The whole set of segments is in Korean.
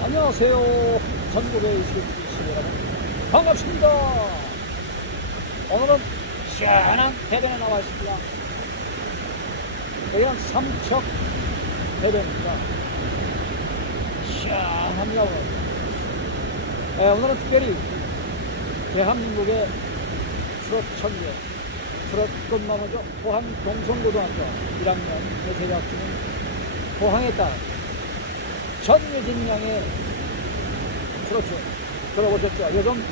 안녕하세요. 전국의 시청자 여러분. 반갑습니다. 오늘은 시원한 해변에 나와 있습니다. 여기는 삼척 해변입니다. 시원합니다, 오늘. 네, 오늘은 특별히 대한민국의 트롯 천재, 트롯 끝마무죠. 포항 동성고등학교 1학년 재학 중인 포항에 딸 전유진 양의 트로트 들어보셨죠? 요즘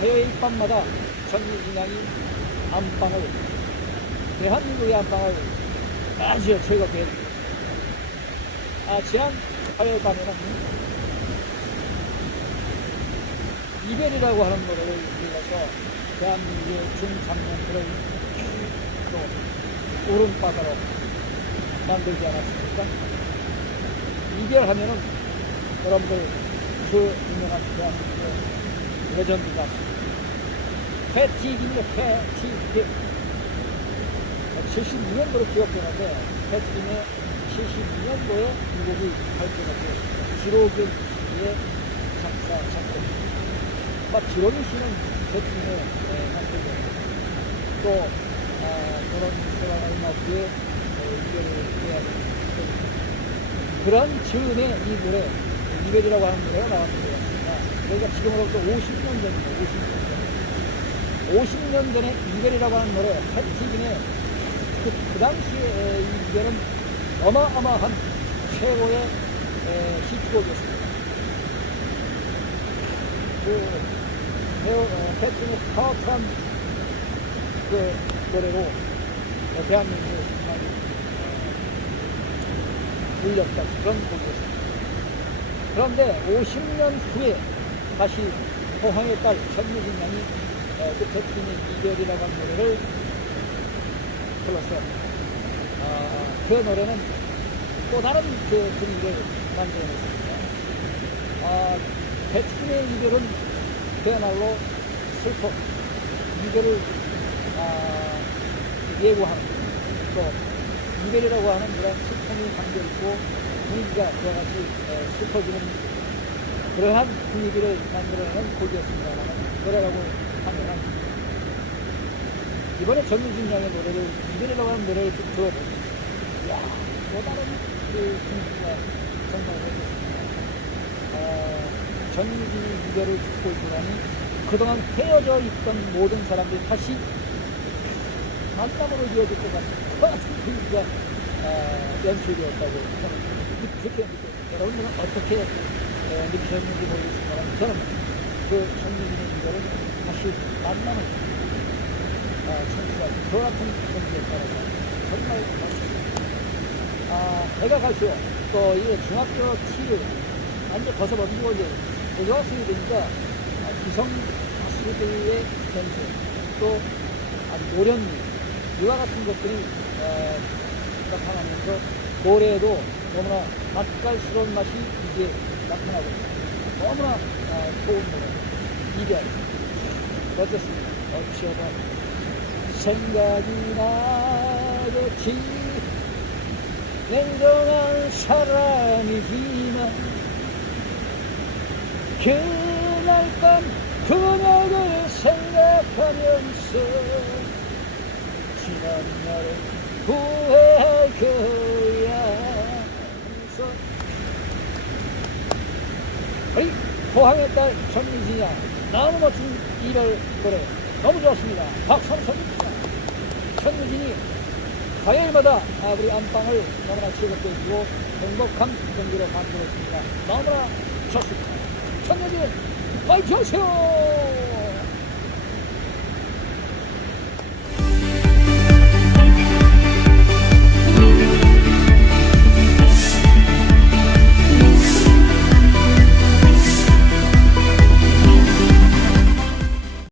해외 밤마다 전유진 양이 안방을 대한민국의 안방을 아주 해줍니다. 아, 지난 화요일 밤에는 이별이라고 하는 노래를 불러서 대한민국의 중장년들을 또 울음바다로 만들지 않았습니까? 이별하면은 여러분들 그 유명한 대한민국의 레전드가 패티김의 패티김 72년도로 기억되는데 패티김의 72년도에 이 곡이 발표가 되었습니다. 기록의 작사 작곡 막 기록이 씨는 패티김의 만들고 또 아, 그런 생활을 맞기에 이별을 해야 되는 그런 즈음에 이 노래, 이별이라고 하는 노래가 나왔는 것 같습니다. 그러니까 지금으로부터 50년 전입니다. 50년 전. 50년 전에 이별이라고 하는 노래, 패티김의 그, 그 당시에 이 이별은 어마어마한 최고의 에, 히트곡이었습니다. 그, 배우, 어, 패티김의 파워풀한 그 노래로 대한민국의 정말 울렸던 그런 곡이었습니다. 그런데 50년 후에 다시 포항의 딸 전유진 양이 어, 그 대통령의 이별이라고 하는 노래를 불렀어요. 아, 그 노래는 또 다른 그 분위기를 만들어냈습니다. 아, 대통령의 이별은 그야말로 슬퍼 이별을 아, 예고하는 또 이별이라고 하는 그런 슬픔이 담겨 있고 분위기가 그와 같이 에, 슬퍼지는 그러한 분위기를 만들어내는 곡이었습니다만 노래라고 하면 이번에 전유진 양의 노래를 이별이라고 하는 노래를 좀 들어보면 이야 또 다른 그 분위기가 정말 해졌습니다. 어, 전유진이 이별을 듣고 있고 나니 그동안 헤어져 있던 모든 사람들이 다시 만남으로 이어질 것 같은 그같 어, 연출되었다고 저는 그렇게. 여러분들은 어떻게 에, 느끼셨는지 모르겠습니다만 저는 그 정유진의 이별은 다시 만나는 아, 청취자 그 같은 분위기였다고 정말 멋있습니다. 아, 해가 갈수록 또 이게 중학교 T를 완전 벗어버리고 이제 고등학생이 되니까 아, 기성 가수들의 변수 또 아, 노련미 이와 같은 것들이 어, 나타나면서 노래에도 너무나 맛깔스러운 맛이 이제 나타나고 있습니다. 너무나 어, 좋은 노래 이별 어쨌습니다. 어쩌다 생각이 나겠지 냉정한 사람이지만 그날 밤 그녀를 생각하면서 지난 날을 후회할 거야 우리 포항의 딸 전민진이야 너무 멋진 이별 노래 너무 좋았습니다 박수 쳐줍시다 전유진이 화요일마다 아, 우리 안방을 너무나 즐겁게 해주고 행복한 경기로 만들었습니다. 너무나 좋습니다. 천유진 파이팅 하세요!